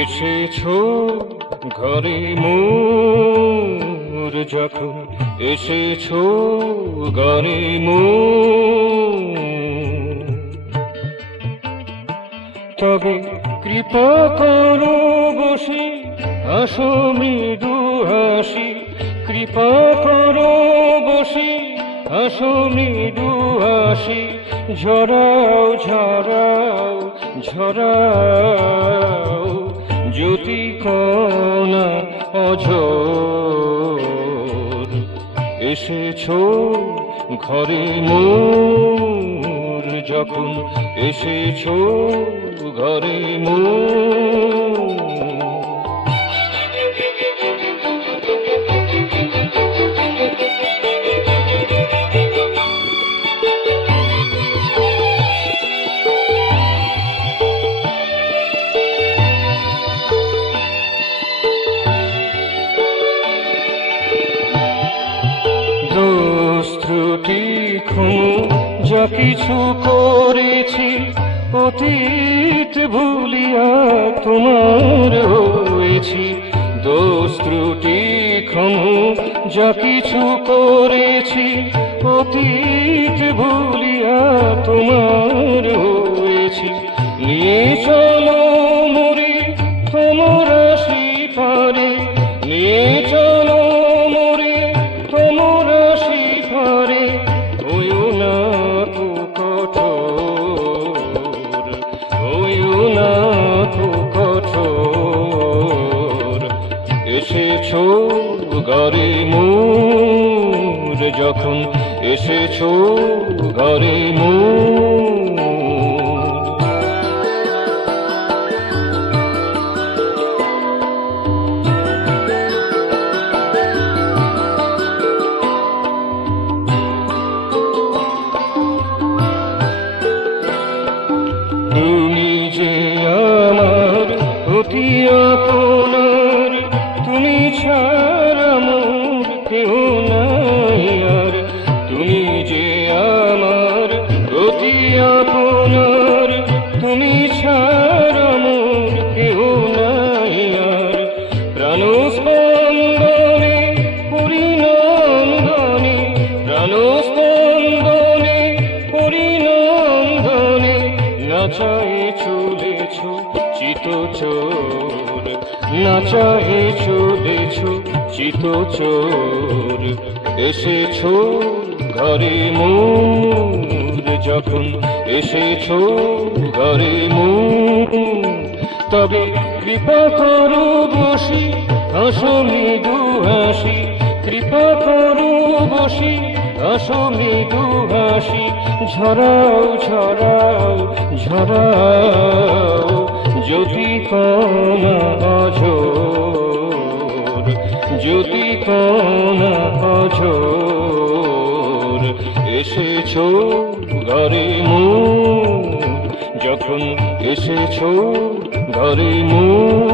এসেছো ঘরে মোর, যখন এসেছো ঘরে মোর, তবে কৃপা করো বসে আসো মৃদু হাসি, কৃপা করো বসে আসো মৃদু হাসি, ঝরাও ঝরাও ঝরাও জ্যোতি কণা অঝোর। এসেছো ঘরে মোর, যখন এসেছো ঘরে মোর। দোষ ত্রুটি ক্ষমা যা কিছু করেছি, অতীত ভুলিয়া তোমার হয়েছি। দোষ ত্রুটি ক্ষমা যা কিছু করেছি, অতীত ভুলিয়া তোমার হয়েছি। নিয়ে চলো মোরে তোমার আশি পারে, নিয়ে চলো মোরে তোমার আশি পারে, হইও না তো কঠোর, হইও না তো কঠোর। এসেছো ঘরে মোর, যখন এসেছো ঘরে মোর। তুমি যে আমার অতি আপনার, তুমি ছাড়া মোর কেহ নাই আর। তুমি যে আমার অতি আপনার, তুমি ছাড়া মোর কেহ নাই আর। প্রাণ স্পন্দনে পরিনন্দনে, প্রাণ স্পন্দনে পরিনন্দনে, নাচায়ে চলেছ চিতচোর, নাচায়ে চলেছ চিতচোর। এসেছো ঘরে মোর, যখন এসেছো ঘরে মোর, তবে কৃপা করো বসি হাসো মৃদু হাসি, কৃপা করো বসি হাসো মৃদু হাসি, ঝরাও ঝরাও ঝরাও জ্যোতি কণা অঝোর, জ্যোতি কণা অঝোর। এসেছো ঘরে মোর, যখন এসেছো ঘরে মোর।